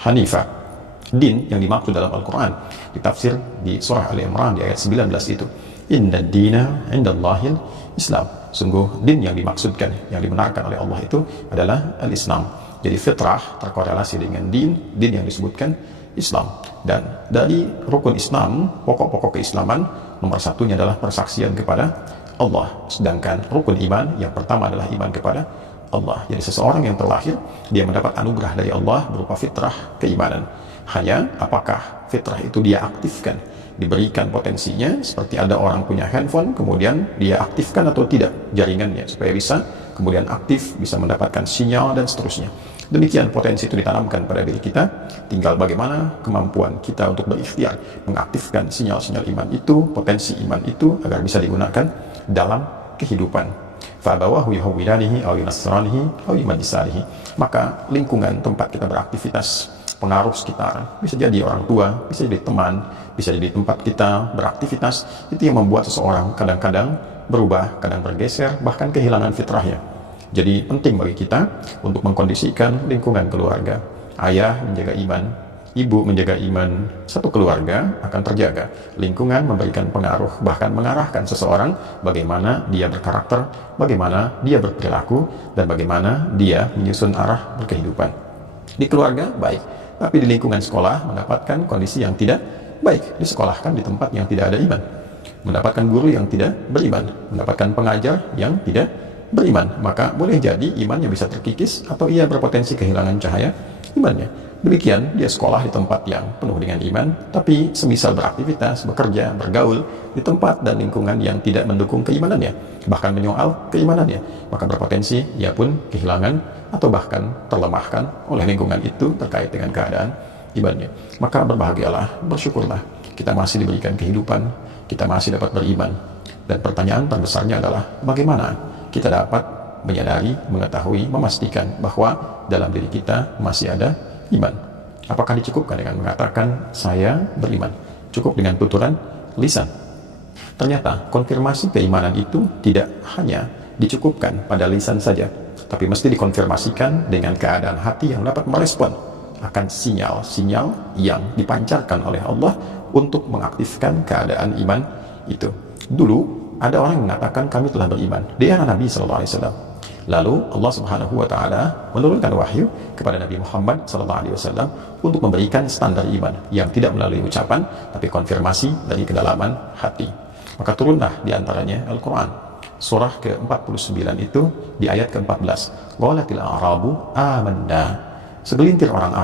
Hanifah. Din yang dimaksud dalam Al-Quran ditafsir di surah Ali Imran di ayat 19 itu, inna dina indallahil Islam. Sungguh din yang dimaksudkan, yang dibenarkan oleh Allah itu adalah al-Islam. Jadi fitrah terkorelasi dengan din yang disebutkan Islam. Dan dari rukun Islam, pokok-pokok keislaman, nomor satunya adalah persaksian kepada Allah. Sedangkan rukun iman yang pertama adalah iman kepada Allah. Jadi seseorang yang terlahir, dia mendapat anugerah dari Allah berupa fitrah keimanan. Hanya apakah fitrah itu dia aktifkan, diberikan potensinya, seperti ada orang punya handphone, kemudian dia aktifkan atau tidak jaringannya supaya bisa kemudian aktif, bisa mendapatkan sinyal dan seterusnya. Demikian potensi itu ditanamkan pada diri kita, tinggal bagaimana kemampuan kita untuk berikhtiar mengaktifkan sinyal-sinyal iman itu, potensi iman itu agar bisa digunakan dalam kehidupan. Fa'abawahu yuhawwidanihi aw yunassiranihi aw yumajjisanihi. Maka lingkungan tempat kita beraktivitas, pengaruh sekitar, bisa jadi orang tua, bisa jadi teman, bisa jadi tempat kita beraktivitas, itu yang membuat seseorang kadang-kadang berubah, kadang bergeser, bahkan kehilangan fitrahnya. Jadi penting bagi kita untuk mengkondisikan lingkungan keluarga. Ayah menjaga iman, ibu menjaga iman, satu keluarga akan terjaga. Lingkungan memberikan pengaruh, bahkan mengarahkan seseorang bagaimana dia berkarakter, bagaimana dia berperilaku, dan bagaimana dia menyusun arah berkehidupan. Di keluarga baik, tapi di lingkungan sekolah mendapatkan kondisi yang tidak baik, disekolahkan di tempat yang tidak ada iman, mendapatkan guru yang tidak beriman, mendapatkan pengajar yang tidak beriman, maka boleh jadi imannya bisa terkikis atau ia berpotensi kehilangan cahaya imannya. Demikian dia sekolah di tempat yang penuh dengan iman, tapi semisal beraktivitas, bekerja, bergaul di tempat dan lingkungan yang tidak mendukung keimanannya, bahkan menyoal keimanannya, maka berpotensi ia pun kehilangan atau bahkan terlemahkan oleh lingkungan itu terkait dengan keadaan imannya. Maka berbahagialah, bersyukurlah, kita masih diberikan kehidupan, kita masih dapat beriman. Dan pertanyaan terbesarnya adalah bagaimana kita dapat menyadari, mengetahui, memastikan bahwa dalam diri kita masih ada iman. Apakah dicukupkan dengan mengatakan saya beriman? Cukup dengan tuturan lisan? Ternyata konfirmasi keimanan itu tidak hanya dicukupkan pada lisan saja, tapi mesti dikonfirmasikan dengan keadaan hati yang dapat merespon akan sinyal-sinyal yang dipancarkan oleh Allah untuk mengaktifkan keadaan iman itu. Dulu ada orang yang mengatakan kami telah beriman di era Nabi SAW. Lalu Allah Subhanahu wa Ta'ala menurunkan wahyu kepada Nabi Muhammad SAW untuk memberikan standar iman yang tidak melalui ucapan, tapi konfirmasi dari kedalaman hati. Maka turunlah diantaranya Al-Quran, surah ke-49 itu di ayat ke-14. Qalatil a'rabu amanna. Segelintir orang Arab